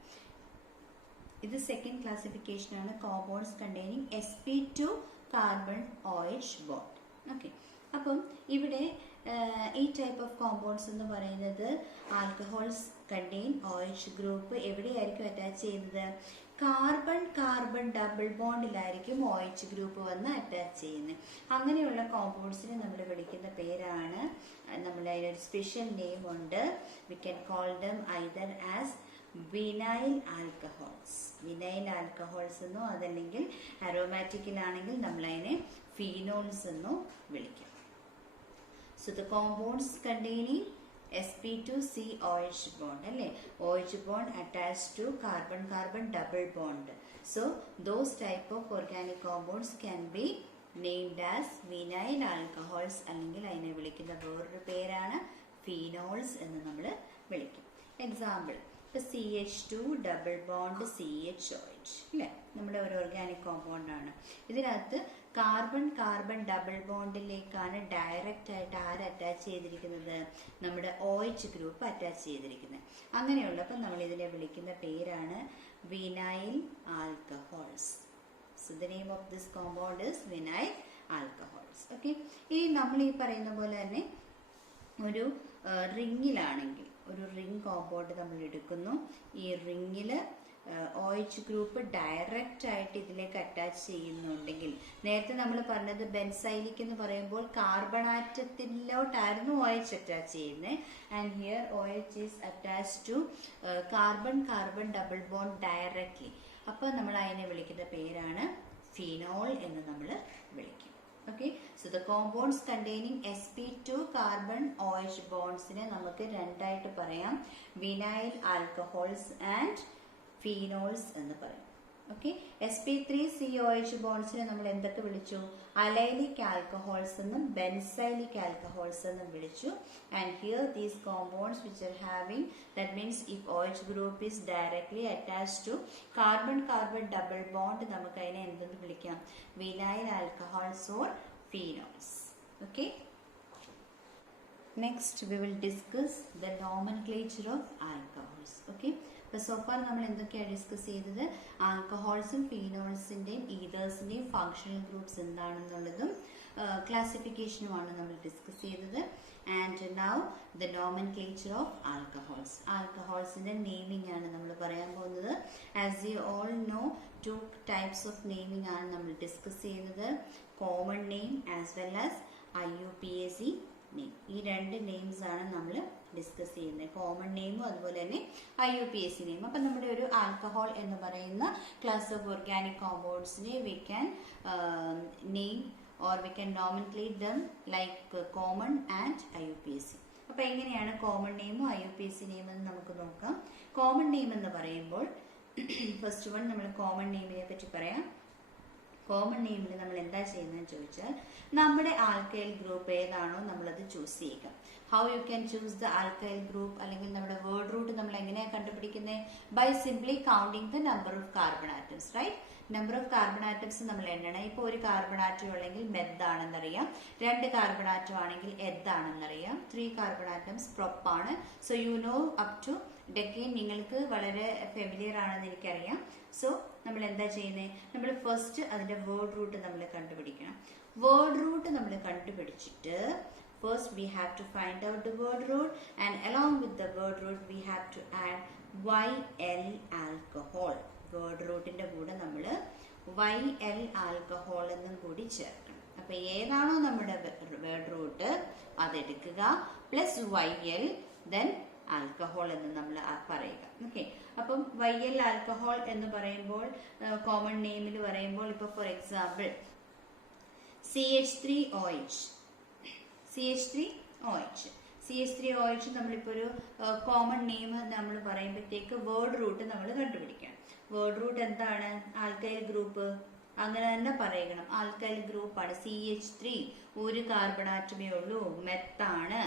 ഇത് സെക്കൻഡ് ക്ലാസിഫിക്കേഷൻ ആണ്, compounds containing sp2 carbon OH bond. Okay, അപ്പം ഇവിടെ ഈ ടൈപ്പ് ഓഫ് കോമ്പൗണ്ട്സ് എന്ന് പറയുന്നത് ആൽക്കഹോൾസ് കണ്ടെയ്ൻ OH ഗ്രൂപ്പ് എവിടെയായിരിക്കും അറ്റാച്ച് ചെയ്യുന്നത്? കാർബൺ ഡബിൾ ബോണ്ടിലായിരിക്കും OH ഗ്രൂപ്പ് വന്ന് അറ്റാച്ച് ചെയ്യുന്നത്. അങ്ങനെയുള്ള കോമ്പൗണ്ട്സിനെ നമ്മൾ വിളിക്കുന്ന പേരാണ്, നമ്മൾ അതിനൊരു സ്പെഷ്യൽ നെയിം ഉണ്ട്. We can call them either as vinyl alcohols എന്നോ അതല്ലെങ്കിൽ അരോമാറ്റിക്കിലാണെങ്കിൽ നമ്മൾ അതിനെ ഫീനോൾസ് എന്നും വിളിക്കാം. So the compounds containing sp2COH bond, അല്ലേ, OH bond attached to carbon-carbon double bond. So those type of organic compounds can be named as vinyl alcohols, അല്ലെങ്കിൽ അതിനെ വിളിക്കുന്ന വേറൊരു പേരാണ് ഫീനോൾസ് എന്ന് നമ്മൾ വിളിക്കും. എക്സാമ്പിൾ, ഇപ്പോൾ CH2 ഡബിൾ ബോണ്ട് CHOH, അല്ലേ, നമ്മുടെ ഒരു ഓർഗാനിക് കോമ്പൗണ്ട് ആണ്. ഇതിനകത്ത് കാർബൺ കാർബൺ ഡബിൾ ബോണ്ടിലേക്കാണ് ഡയറക്റ്റ് ആയിട്ട് ആര് അറ്റാച്ച് ചെയ്തിരിക്കുന്നത്, നമ്മുടെ OH ഗ്രൂപ്പ് അറ്റാച്ച് ചെയ്തിരിക്കുന്നത്. അങ്ങനെയുള്ളപ്പോൾ നമ്മൾ ഇതിനെ വിളിക്കുന്ന പേരാണ് vinyl alcohols. So the name of this compound is vinyl alcohols. Okay. ഇനി നമ്മൾ ഈ പറയുന്ന പോലെ തന്നെ ഒരു റിങ്ങിലാണെങ്കിൽ ഒരു റിംഗ് കോമ്പൗണ്ട് നമ്മൾ എടുക്കുന്നു. ഈ റിങ്ങിൽ OH ഗ്രൂപ്പ് ഡയറക്റ്റ് ആയിട്ട് ഇതിലേക്ക് അറ്റാച്ച് ചെയ്യുന്നുണ്ടെങ്കിൽ, നേരത്തെ നമ്മൾ പറഞ്ഞത് ബെൻസൈലിക് എന്ന് പറയുമ്പോൾ കാർബൺ ആറ്റത്തിലോട്ടായിരുന്നു OH അറ്റാച്ച് ചെയ്യുന്നത്. And here OH is attach to carbon carbon double bond directly. അപ്പോൾ നമ്മൾ അതിനെ വിളിക്കുന്ന പേരാണ് ഫിനോൾ എന്ന് നമ്മൾ വിളിക്കും. Okay. So the compounds containing sp2 carbon OH ബോണ്ട്സിനെ നമുക്ക് രണ്ടായിട്ട് പറയാം, വിനൈൽ ആൽക്കഹോൾസ് ആൻഡ് ഫീനോൾസ് എന്ന് പറയും. ഓക്കെ. sp3COH ബോണ്ട്സിനെ നമ്മൾ എന്തൊക്കെ വിളിച്ചു, അലൈലിക് ആൽക്കഹോൾസ് എന്നും ബെൻസൈലിക് ആൽക്കഹോൾസ് എന്നും വിളിച്ചു. And here these compounds which are having, that means if OH group is directly attached to carbon carbon double bond, നമുക്ക് അതിനെ എന്തെന്ന് വിളിക്കാം, vinyl alcohols or phenols. Okay. Next we will discuss the nomenclature of alcohols. Okay. അപ്പോൾ സോഫാർ നമ്മൾ എന്തൊക്കെയാണ് ഡിസ്കസ് ചെയ്തത്, ആൽക്കഹോൾസും ഫീനോൾസിൻ്റെയും ഈതേഴ്സിൻ്റെയും ഫങ്ഷണൽ ഗ്രൂപ്പ്സ് എന്താണെന്നുള്ളതും ക്ലാസിഫിക്കേഷനുമാണ് നമ്മൾ ഡിസ്കസ് ചെയ്തത്. And now the nomenclature of alcohols. ആൽക്കഹോൾസിൻ്റെ നെയിമിംഗ് ആണ് നമ്മൾ പറയാൻ പോകുന്നത്. As you all know, 2 types of naming ആണ് നമ്മൾ ഡിസ്കസ് ചെയ്യുന്നത്, common name as well as IUPAC name. ഈ 2 നെയിംസ് ആണ് നമ്മൾ ഡിസ്കസ് ചെയ്യുന്നത്, കോമൺ നെയിമും അതുപോലെ തന്നെ IUPAC നെയിം. അപ്പം നമ്മുടെ ഒരു ആൽക്കഹോൾ എന്ന് പറയുന്ന ക്ലാസ് ഓഫ് ഓർഗാനിക് കോമ്പൗണ്ട്സിനെ we can name or we can nomenclate them like common and IUPAC. അപ്പം എങ്ങനെയാണ് കോമൺ നെയിമും IUPAC നെയിം എന്ന് നമുക്ക് നോക്കാം. കോമൺ നെയിം എന്ന് പറയുമ്പോൾ ഫസ്റ്റ് വൺ നമ്മൾ കോമൺ നെയിമിനെ പറ്റി പറയാം. കോമൺ നെയിമിൽ നമ്മൾ എന്താ ചെയ്യുന്നതെന്ന് ചോദിച്ചാൽ, നമ്മുടെ ആൽക്കൈൽ ഗ്രൂപ്പ് ഏതാണോ നമ്മളത് ചൂസ് ചെയ്യുക. How you can choose the alkyl group, അല്ലെങ്കിൽ നമ്മുടെ വേർഡ് റൂട്ട് നമ്മൾ എങ്ങനെയാണ് കണ്ടുപിടിക്കുന്നത്, by simply counting the number of carbon atoms. Right, number of carbon atoms നമ്മൾ എണ്ണണം. ഇപ്പോൾ ഒരു കാർബൺ ആറ്റം ഉണ്ടെങ്കിൽ മെത്ത് ആണെന്നറിയാം, 2 കാർബൺ ആറ്റം ആണെങ്കിൽ എത്ത് ആണെന്നറിയാം, 3 കാർബൺ ആറ്റംസ് പ്രൊപ്പ് ആണ്. So you know up to decane, നിങ്ങൾക്ക് വളരെ ഫെമിലിയർ ആണെന്ന് എനിക്കറിയാം. സോ നമ്മൾ എന്താ ചെയ്യുന്നത്, നമ്മൾ ഫസ്റ്റ് അതിൻ്റെ വേർഡ് റൂട്ട് നമ്മൾ കണ്ടുപിടിക്കണം. വേർഡ് റൂട്ട് നമ്മൾ കണ്ടുപിടിച്ചിട്ട് first we have to find out the word root, and along with the word root we have to add YL alcohol. word rootന്റെ കൂടെ നമ്മൾ YL alcohol എന്നും കൂടി ചേർക്കണം. അപ്പോൾ ഏതാണോ നമ്മുടെ word root അതെടുക്കുക, പ്ലസ് YL then ആൽക്കഹോൾ എന്ന് നമ്മൾ പറയുക. ഓക്കെ. അപ്പം YL ആൽക്കഹോൾ എന്ന് പറയുമ്പോൾ കോമൺ നെയിമിൽ പറയുമ്പോൾ, ഇപ്പോൾ ഫോർ എക്സാമ്പിൾ CH3OH നമ്മളിപ്പോൾ ഒരു കോമൺ നെയിം നമ്മൾ പറയുമ്പോഴത്തേക്ക് വേർഡ് റൂട്ട് നമ്മൾ കണ്ടുപിടിക്കണം. വേർഡ് റൂട്ട് എന്താണ്, ആൽക്കൈൽ ഗ്രൂപ്പ്, അങ്ങനെ തന്നെ പറയണം, ആൽക്കൈൽ ഗ്രൂപ്പാണ്. CH3 ഒരു കാർബൺ ആറ്റമേ ഉള്ളൂ, മെത്താണ്.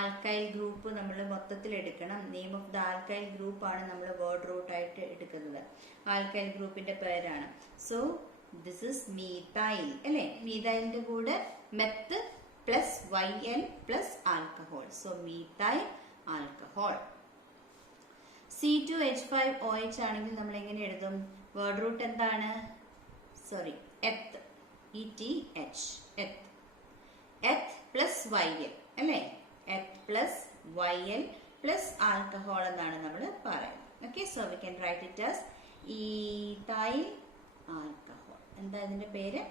ആൽക്കൈൽ ഗ്രൂപ്പ് നമ്മൾ മൊത്തത്തിൽ എടുക്കണം. നെയിം ഓഫ് ദ ആൽക്കൈൽ ഗ്രൂപ്പാണ് നമ്മൾ വേർഡ് റൂട്ടായിട്ട് എടുക്കുന്നത്. ആൽക്കൈൽ ഗ്രൂപ്പിന്റെ പേരാണ്. സോ ദിസ് ഇസ് മീഥൈൽ, അല്ലേ, മീഥൈലിന്റെ കൂടെ meth plus YL plus alcohol. So methyl alcohol. C2H5OH ആണെങ്കിൽ നമ്മൾ എങ്ങനെ എഴുതും, വേർഡ് റൂട്ട് എന്താണ്, സോറി, എത്ത്, ETH, എത്ത് പ്ലസ് YL, അല്ലേ, എത്ത് പ്ലസ് YL പ്ലസ് ആൽക്കഹോൾ എന്നാണ് നമ്മൾ പറയുന്നത്. Okay. So we can write it as ethyl alcohol. എന്താ ഇതിന്റെ പേര്,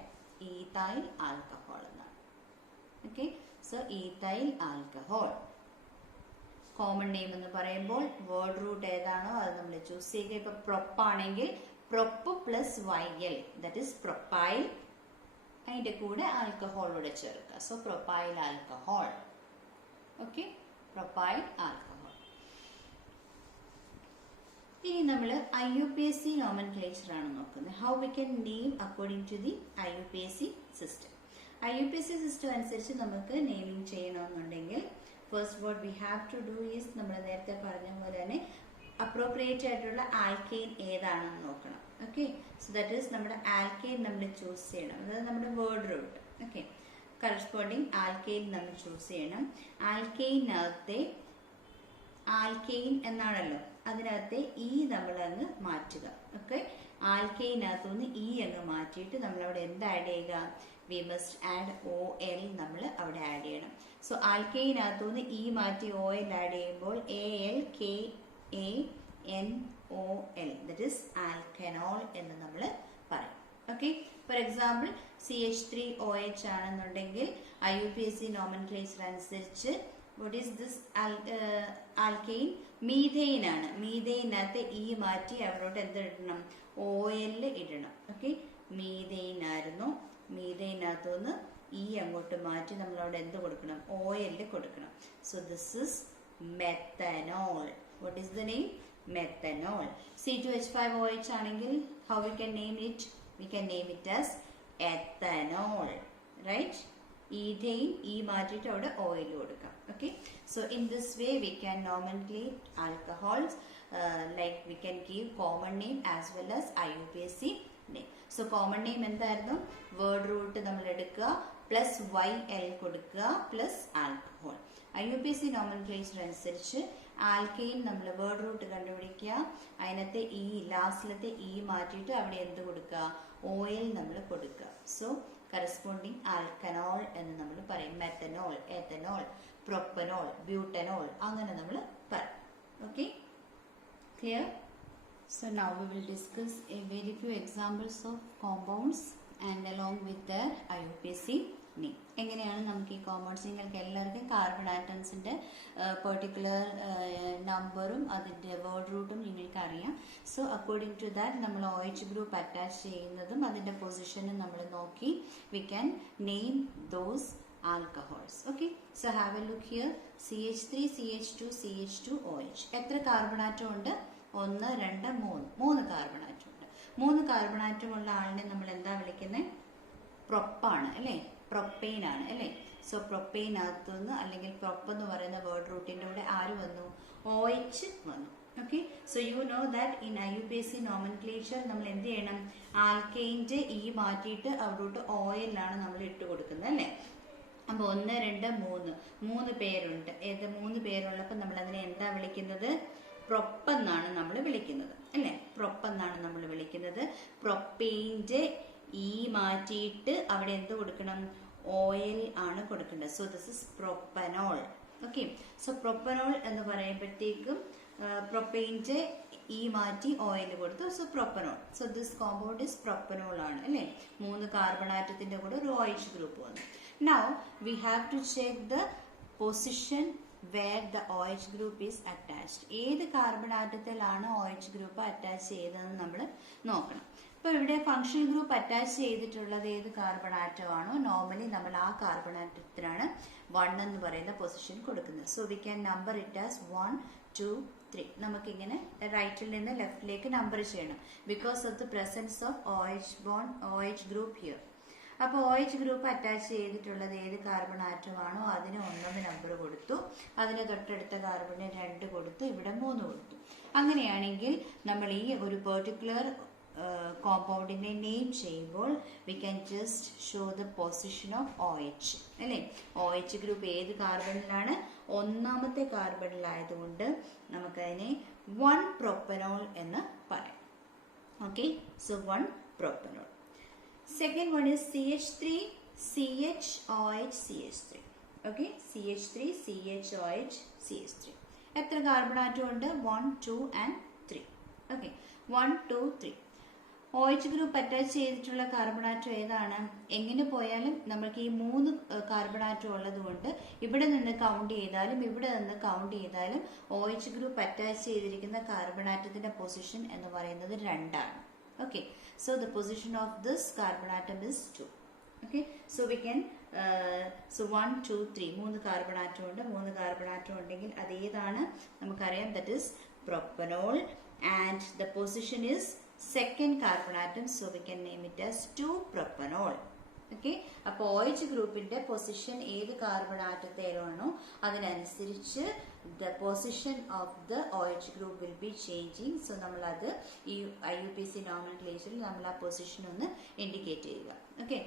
ഈഥൈൽ ആൽക്കഹോൾ എന്നാണ്. Okay. So ethyl alcohol. Common name എന്ന് പറയുമ്പോൾ വേർഡ് റൂട്ട് ഏതാണോ അത് നമ്മൾ ചൂസ് ചെയ്യുക. ഇപ്പൊ പ്രൊപ്പ് ആണെങ്കിൽ prop plus YL, that is propyl അതിൻ്റെ കൂടെ ആൽക്കഹോളോടെ ചേർക്കുക. So propyl alcohol. Okay, propyl alcohol. ഇനി നമ്മൾ IUPAC നോമൻക്ലേച്ചർ ആണ് നോക്കുന്നത്. How we can name according to the IUPAC system. IUPAC system അനുസരിച്ച് നമുക്ക് നെയിമിംഗ് ചെയ്യണമെന്നുണ്ടെങ്കിൽ first what we have to do is, നമ്മൾ നേരത്തെ പറഞ്ഞ പോലെ തന്നെ അപ്രോപ്രിയേറ്റ് ആയിട്ടുള്ള ആൽക്കെയിൻ ഏതാണെന്ന് നോക്കണം. ഓക്കെ, സോ ദാറ്റ് ഈസ് നമ്മുടെ ആൽക്കെയിൻ നമ്മൾ ചൂസ് ചെയ്യണം. അതായത് നമ്മുടെ word root. Okay, corresponding alkane നമ്മൾ ചൂസ് ചെയ്യണം. ആൽക്കെയിനകത്തെ ആൽക്കെയിൻ എന്നാണല്ലോ, അതിനകത്തെ ഇ നമ്മൾ അങ്ങ് മാറ്റുക. ഓക്കെ, ആൽക്കെയിനകത്തുനിന്ന് ഇ അങ്ങ് മാറ്റിയിട്ട് നമ്മൾ അവിടെ എന്ത് ആഡ് ചെയ്യുക? വി മസ്റ്റ് ആഡ് OL നമ്മൾ അവിടെ ആഡ് ചെയ്യണം. സോ ആൽക്കെയിനകത്തുനിന്ന് ഇ മാറ്റി OL ആഡ് ചെയ്യുമ്പോൾ ALKANOL, ദറ്റ് ഈസ് ആൽക്കനോൾ എന്ന് നമ്മൾ പറയും. ഓക്കെ, ഫോർ എക്സാമ്പിൾ CH3OH ആണെന്നുണ്ടെങ്കിൽ IUPAC നോമൻക്ലേച്ചർ അനുസരിച്ച് what is this alkane? Methane ആണ്. മീഥെയിനകത്ത് ഇ മാറ്റി അവിടോട്ട് എന്ത് ഇടണം? OL ഇടണം. ഓക്കെ, മീഥെയിൻ ആയിരുന്നു, മീഥെയിനകത്തുനിന്ന് ഇ അങ്ങോട്ട് മാറ്റി നമ്മൾ അവിടെ എന്ത് കൊടുക്കണം? OL കൊടുക്കണം. So this is methanol. What is the name? Methanol. C2H5OH ആണെങ്കിൽ how we can name it? We can name it as ethanol, right? Ethane e മാറ്റിയിട്ട് അവിടെ ഓയിൽ കൊടുക്കാം. Okay, so in this way we can nomenclate alcohols, like we can give common name as well as IUPAC name. So common name എന്തായിരുന്നു? വേർഡ് റൂട്ട് നമ്മൾ എടുക്കുക, പ്ലസ് YL കൊടുക്കുക, പ്ലസ് ആൽക്കഹോൾ. IUPAC നോമൻക്ലേച്ചർ അനുസരിച്ച് ആൽക്കെയിൻ നമ്മൾ വേർഡ് റൂട്ട് കണ്ടുപിടിക്കുക, അതിനകത്തെ ഇ ലാസ്റ്റിലത്തെ ഇ മാറ്റിയിട്ട് അവിടെ എന്ത് കൊടുക്കുക? OL നമ്മൾ കൊടുക്കുക. സോ കറസ്പോണ്ടിങ് ആൽക്കനോൾ എന്ന് നമ്മൾ പറയും. മെത്തനോൾ, എത്തനോൾ, പ്രൊപ്പനോൾ, ബ്യൂട്ടനോൾ, അങ്ങനെ നമ്മൾ പറയും. Okay, clear? So now we will discuss A very few examples of compounds and along with there IUPAC name. എങ്ങനെയാണ് നമുക്ക് ഈ കോമ്പൗണ്ട്സ്, നിങ്ങൾക്ക് എല്ലാവർക്കും കാർബൺ ആറ്റംസിൻ്റെ പെർട്ടിക്കുലർ നമ്പറും അതിൻ്റെ വേർഡ് റൂട്ടും നിങ്ങൾക്ക് അറിയാം. സോ അക്കോർഡിംഗ് ടു ദാറ്റ് നമ്മൾ OH ഗ്രൂപ്പ് അറ്റാച്ച് ചെയ്യുന്നതും അതിൻ്റെ പൊസിഷനും നമ്മൾ നോക്കി V can name those alcohols. Okay, so have A look here. CH3, CH2, CH2OH. എത്ര കാർബൺ ആറ്റം ഉണ്ട്? 1, 2, 3 കാർബൺ ആറ്റം ഉണ്ട്. 3 കാർബൺ ആറ്റം ഉള്ള ആളിനെ നമ്മൾ എന്താ വിളിക്കുന്നത്? പ്രൊപ്പാണ് അല്ലേ? പ്രൊപ്പെയിൻ ആണ് അല്ലേ? സോ പ്രൊപ്പെയിനകത്തുനിന്ന് അല്ലെങ്കിൽ പ്രൊപ്പ് എന്ന് പറയുന്ന വേർഡ് റൂട്ടിൻ്റെ കൂടെ ആര് വന്നു? OH വന്നു. Okay, so you know that in IUPAC nomenclature നമ്മൾ എന്ത് ചെയ്യണം? ആൽക്കെയിൻ്റെ ഇ മാറ്റിയിട്ട് അവിടോട്ട് OL ആണ് നമ്മൾ ഇട്ട് കൊടുക്കുന്നത് അല്ലേ? അപ്പോൾ 1, 2, 3 പേരുണ്ട്. ഏത് 3 പേരുള്ളപ്പോൾ നമ്മൾ അതിനെ എന്താ വിളിക്കുന്നത്? പ്രൊപ്പ് എന്നാണ് നമ്മൾ വിളിക്കുന്നത് അല്ലേ? പ്രൊപ്പ് എന്നാണ് നമ്മൾ വിളിക്കുന്നത്. പ്രൊപ്പെയിൻ്റെ ഇ മാറ്റിയിട്ട് അവിടെ എന്ത് കൊടുക്കണം? OL ആണ് കൊടുക്കേണ്ടത്. So this is propanol. Okay, so propanol എന്ന് പറയുമ്പോഴത്തേക്കും പ്രൊപ്പെയിൻ്റെ ഇ മാറ്റി OL കൊടുത്തു. So propanol. So this compound is propanol ആണ് അല്ലേ? 3 കാർബൺ ആറ്റത്തിൻ്റെ കൂടെ ഒരു OH ഗ്രൂപ്പ് വന്നു. Now we have to check the position where the OH group is attached. ഏത് കാർബൺ ആറ്റത്തിലാണ് OH ഗ്രൂപ്പ് അറ്റാച്ച് ചെയ്തതെന്ന് നമ്മൾ നോക്കണം. ഇപ്പോൾ ഇവിടെ ഫങ്ഷണൽ ഗ്രൂപ്പ് അറ്റാച്ച് ചെയ്തിട്ടുള്ളത് ഏത് കാർബൺ ആറ്റമാണോ നോർമലി നമ്മൾ ആ കാർബൺ ആറ്റത്തിനാണ് 1 എന്ന് പറയുന്ന പൊസിഷൻ കൊടുക്കുന്നത്. So we can number it as 1, 2, 3. നമുക്കിങ്ങനെ റൈറ്റിൽ നിന്ന് ലെഫ്റ്റിലേക്ക് നമ്പർ ചെയ്യണം because of the presence of OH group here. അപ്പോൾ OH ഗ്രൂപ്പ് അറ്റാച്ച് ചെയ്തിട്ടുള്ളത് ഏത് കാർബൺ ആറ്റമാണോ അതിന് 1 നമ്പർ കൊടുത്തു, അതിന് തൊട്ടടുത്ത കാർബണിന് 2 കൊടുത്തു, ഇവിടെ 3 കൊടുത്തു. അങ്ങനെയാണെങ്കിൽ നമ്മൾ ഈ ഒരു പെർട്ടിക്കുലർ കോമ്പൗണ്ടിനെ നെയിം ചെയ്യുമ്പോൾ we can just show the position of OH അല്ലേ? OH ഗ്രൂപ്പ് ഏത് കാർബണിലാണ്? 1ാമത്തെ കാർബണിലായതുകൊണ്ട് നമുക്കതിനെ 1 പ്രൊപ്പനോൾ എന്ന് പറയാം. Okay, so 1 propanol. Second one is CH3, CHOH, CH3. Okay, CH3, CHOH, CH3. എത്ര കാർബൺ ആറ്റം ഉണ്ട്? 1, 2 and 3. Okay, 1, 2, 3. OH group attach ചെയ്തിട്ടുള്ള കാർബൺ ആറ്റം ഏതാണ്? എങ്ങനെ പോയാലും നമുക്ക് ഈ 3 കാർബൺ ആറ്റം ഉള്ളത് കൊണ്ട് ഇവിടെ നിന്ന് കൗണ്ട് ചെയ്താലും ഇവിടെ നിന്ന് കൗണ്ട് ചെയ്താലും OH ഗ്രൂപ്പ് അറ്റാച്ച് ചെയ്തിരിക്കുന്ന കാർബൺ ആറ്റത്തിന്റെ പൊസിഷൻ എന്ന് പറയുന്നത് 2 ആണ്. Okay, so the position of this carbon atom is 2. Okay, so we can so 1 2 3 മൂന്ന് കാർബൺ ആറ്റം ഉണ്ട്. മൂന്ന് കാർബൺ ആറ്റം ഉണ്ടെങ്കിൽ അത് ഏതാണ് നമുക്കറിയാം, that is propanol, and the position is second carbon atom, so we can name it as 2-propanol. Okay, അപ്പോൾ OH ഗ്രൂപ്പിന്റെ പൊസിഷൻ ഏത് കാർബൺ ആറ്റത്തിലാണോ അതിനനുസരിച്ച് the position of the OH group will be changing. So നമ്മൾ അത് ഈ IUPAC nomenclature നമ്മൾ ആ പൊസിഷൻ ഒന്ന് ഇൻഡിക്കേറ്റ് ചെയ്യുക. Okay,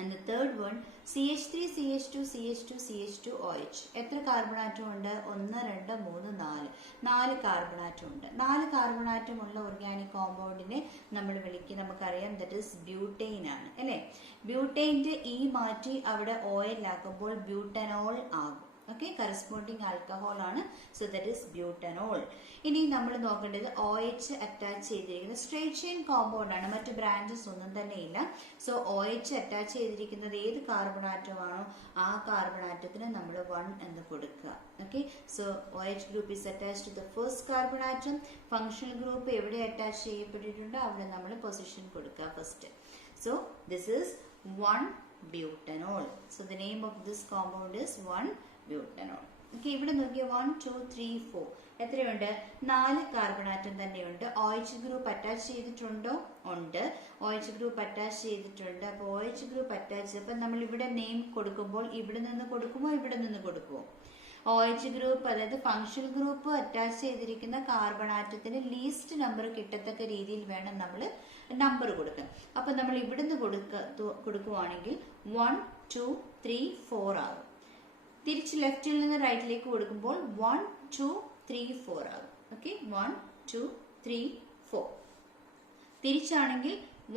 and the third one CH3 CH2 CH2 C2 OH. എത്ര കാർബൺ ആറ്റം ഉണ്ട്? 1 2 3 4 4 കാർബൺ ആറ്റം ഉണ്ട്. 4 കാർബൺ ആറ്റം ഉള്ള ഓർഗാനിക് കോമ്പൗണ്ടിനെ നമ്മൾ നമുക്കറിയാം ദാറ്റ് ഈസ് ബ്യൂട്ടൈൻ ആണ് അല്ലേ. ബ്യൂട്ടൈൻ്റെ ഈ മാറ്റി അവിടെ ഓയിൽ ആക്കുമ്പോൾ ബ്യൂട്ടനോൾ ആകും. ഓക്കെ, കറസ്പോണ്ടിങ് ആൽക്കഹോൾ ആണ്. So that is butanol. ഇനി നമ്മൾ നോക്കേണ്ടത് OH അറ്റാച്ച് ചെയ്തിരിക്കുന്ന സ്ട്രേറ്റ് ചെയിൻ കോമ്പൗണ്ട് ആണ്, മറ്റു ബ്രാഞ്ചസ് ഒന്നും തന്നെ ഇല്ല. സോ OH അറ്റാച്ച് ചെയ്തിരിക്കുന്നത് ഏത് കാർബൺ ആറ്റമാണോ ആ കാർബൺ ആറ്റത്തിന് നമ്മൾ 1 എന്ന് കൊടുക്കുക. Okay, so OH group is attach to the first carbon atom. Functional group എവിടെ അറ്റാച്ച് ചെയ്യപ്പെട്ടിട്ടുണ്ടോ അവിടെ നമ്മൾ പൊസിഷൻ കൊടുക്കുക first. So this is 1-butanol. So the name of this compound is 1-butanol. Okay, ഇവിടെ നോക്കിയ 1 2 3 4 എത്രയുണ്ട്? 4 കാർബൺ ആറ്റം തന്നെയുണ്ട്. OH ഗ്രൂപ്പ് അറ്റാച്ച് ചെയ്തിട്ടുണ്ടോ? ഉണ്ട്. OH ഗ്രൂപ്പ് അറ്റാച്ച് ചെയ്തിട്ടുണ്ട്. അപ്പോൾ OH ഗ്രൂപ്പ് അറ്റാച്ച്, അപ്പം നമ്മൾ ഇവിടെ നെയിം കൊടുക്കുമ്പോൾ ഇവിടെ നിന്ന് കൊടുക്കുമോ ഇവിടെ നിന്ന് കൊടുക്കുമോ? OH ഗ്രൂപ്പ്, അതായത് ഫങ്ഷണൽ ഗ്രൂപ്പ് അറ്റാച്ച് ചെയ്തിരിക്കുന്ന കാർബൺ ആറ്റത്തിന് ലീസ്റ്റ് നമ്പർ കിട്ടത്തക്ക രീതിയിൽ വേണം നമ്മൾ നമ്പർ കൊടുക്കാൻ. അപ്പം നമ്മൾ ഇവിടുന്ന് കൊടുക്കുവാണെങ്കിൽ 1 2 3 4 ആകും. തിരിച്ച് ലെഫ്റ്റിൽ നിന്ന് റൈറ്റിലേക്ക് കൊടുക്കുമ്പോൾ 1 2 3 4 ആകും. ഓക്കെ, 1 2 3 4. തിരിച്ചാണെങ്കിൽ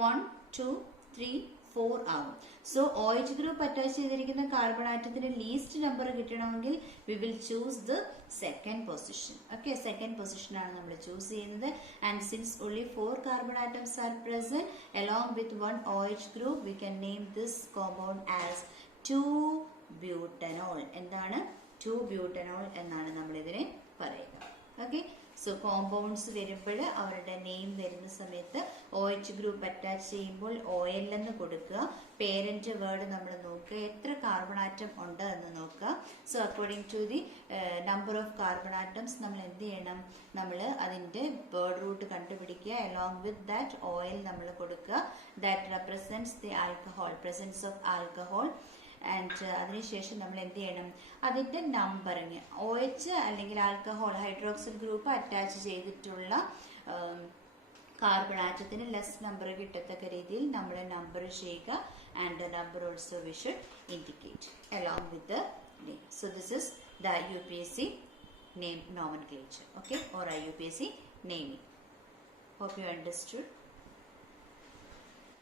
1 2 3 4 ആകും. സോ OH ഗ്രൂപ്പ് അറ്റാച്ച് ചെയ്തിരിക്കുന്ന കാർബൺ ആറ്റത്തിന് ലീസ്റ്റ് നമ്പർ കിട്ടണമെങ്കിൽ we will choose the second position. Okay, second position ആണ് നമ്മൾ ചൂസ് ചെയ്യുന്നത്. And since only 4 carbon atoms are present along with 1 OH group, V can name this compound as 2-butanol. എന്താണ്? 2-butanol എന്നാണ് നമ്മൾ ഇതിനെ പറയുക. ഓക്കെ, സോ കോമ്പൗണ്ട്സ് വരുമ്പോൾ അവരുടെ നെയിം വരുന്ന സമയത്ത് OH ഗ്രൂപ്പ് അറ്റാച്ച് ചെയ്യുമ്പോൾ OL എന്ന് കൊടുക്കുക. പേരന്റ് വേർഡ് നമ്മൾ നോക്കുക, എത്ര കാർബൺ ആറ്റം ഉണ്ട് എന്ന് നോക്കുക. So according to the number of carbon atoms നമ്മൾ എന്ത് ചെയ്യണം? നമ്മൾ അതിൻ്റെ വേർഡ് റൂട്ട് കണ്ടുപിടിക്കുക. അലോങ് വിത്ത് ദാറ്റ് OL നമ്മൾ കൊടുക്കുക. That represents the alcohol, presence of alcohol. And അതിനുശേഷം നമ്മൾ എന്ത് ചെയ്യണം? അതിൻ്റെ നമ്പറിങ് OH അല്ലെങ്കിൽ ആൽക്കഹോൾ ഹൈഡ്രോക്സിൽ ഗ്രൂപ്പ് അറ്റാച്ച് ചെയ്തിട്ടുള്ള കാർബൺ ആറ്റത്തിന് ലെസ് നമ്പർ കിട്ടത്തക്ക രീതിയിൽ നമ്മൾ നമ്പർ ചെയ്യുക. And the number also we should indicate along with the name. So this is the IUPAC name nomenclature, okay, or IUPAC naming. Hope you understood.